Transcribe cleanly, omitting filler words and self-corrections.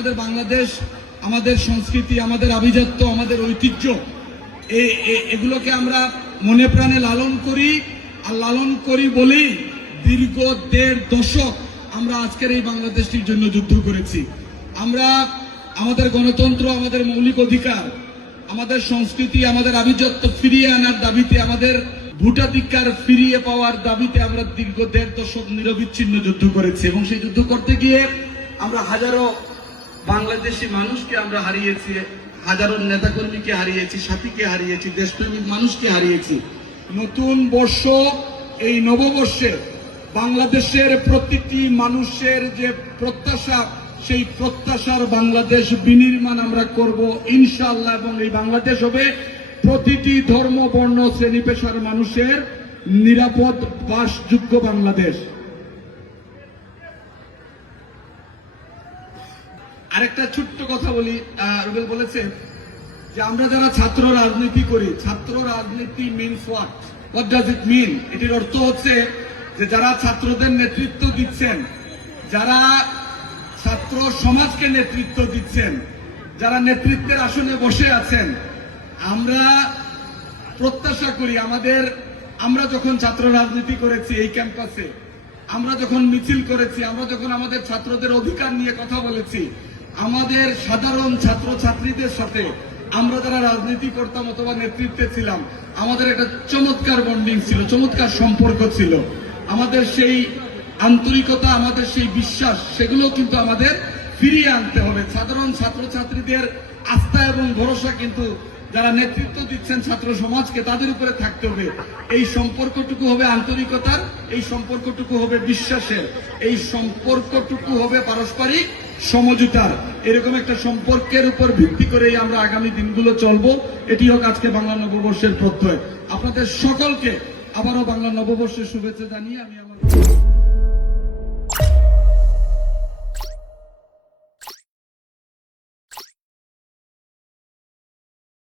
আমাদের বাংলাদেশ, আমাদের সংস্কৃতি, আমাদের আভিজাত্য, আমাদের ঐতিহ্য, এগুলোকে আমরা মনে প্রাণে লালন করি। আর লালন করি বলেই দীর্ঘ 1.5 দশক আমরা আজকের এই বাংলাদেশটির জন্য যুদ্ধ করেছি। আমরা আমাদের গণতন্ত্র, আমাদের মৌলিক অধিকার, আমাদের সংস্কৃতি, আমাদের আভিজাত্য ফিরিয়ে আনার দাবিতে, আমাদের ভোটাধিকার ফিরিয়ে পাওয়ার দাবিতে আমরা দীর্ঘ 1.5 দশক নিরবিচ্ছিন্ন যুদ্ধ করেছি। এবং সেই যুদ্ধ করতে গিয়ে আমরা হাজারো বাংলাদেশি মানুষকে আমরা হারিয়েছি, হাজারো নেতাকর্মীকে হারিয়েছি, সাথীকে হারিয়েছি, দেশপ্রেমিক মানুষকে হারিয়েছি। নতুন বর্ষ, এই নববর্ষে বাংলাদেশের প্রতিটি মানুষের যে প্রত্যাশা, সেই প্রত্যাশার বাংলাদেশ বিনির্মাণ আমরা করব ইনশাআল্লাহ। এবং এই বাংলাদেশ হবে প্রতিটি ধর্ম, বর্ণ, শ্রেণী পেশার মানুষের নিরাপদ বাসযোগ্য বাংলাদেশ। আরেকটা ছোট্ট কথা বলি, রুবেল বলেছে যে আমরা যারা ছাত্র রাজনীতি করি, ছাত্র রাজনীতি মিনস হোয়াট ডাজ ইট মিন? এটির অর্থ হচ্ছে যে যারা ছাত্রদের নেতৃত্ব দিচ্ছেন, যারা ছাত্র সমাজকে নেতৃত্ব দিচ্ছেন, যারা নেতৃত্বের আসনে বসে আছেন, আমরা প্রত্যাশা করি আমরা যখন ছাত্র রাজনীতি করেছি এই ক্যাম্পাসে, আমরা যখন মিছিল করেছি, আমরা যখন আমাদের ছাত্রদের অধিকার নিয়ে কথা বলেছি, আমাদের সাধারণ ছাত্র ছাত্রীদের সাথে আমরা যারা রাজনীতি করতাম অথবা নেতৃত্বে ছিলাম, আমাদের একটা চমৎকার বন্ডিং ছিল, চমৎকার সম্পর্ক ছিল। আমাদের সেই আন্তরিকতা, আমাদের সেই বিশ্বাস, সেগুলো কিন্তু আমাদের ফিরিয়ে আনতে হবে। সাধারণ ছাত্রছাত্রীদের আস্থা এবং ভরসা কিন্তু যারা নেতৃত্ব দিচ্ছেন ছাত্র সমাজকে, তাদের উপরে থাকতে হবে। এই সম্পর্কটুকু হবে আন্তরিকতার, এই সম্পর্কটুকু হবে বিশ্বাসের, এই সম্পর্কটুকু হবে পারস্পরিক সমঝোতার। এরকম একটা সম্পর্কের উপর ভিত্তি করেই আমরা আগামী দিনগুলো চলবো। এটি হোক আজকে বাংলা নববর্ষের প্রত্যয়। আপনাদের সকলকে আবারও বাংলা নববর্ষের শুভেচ্ছা জানিয়ে আমি আমার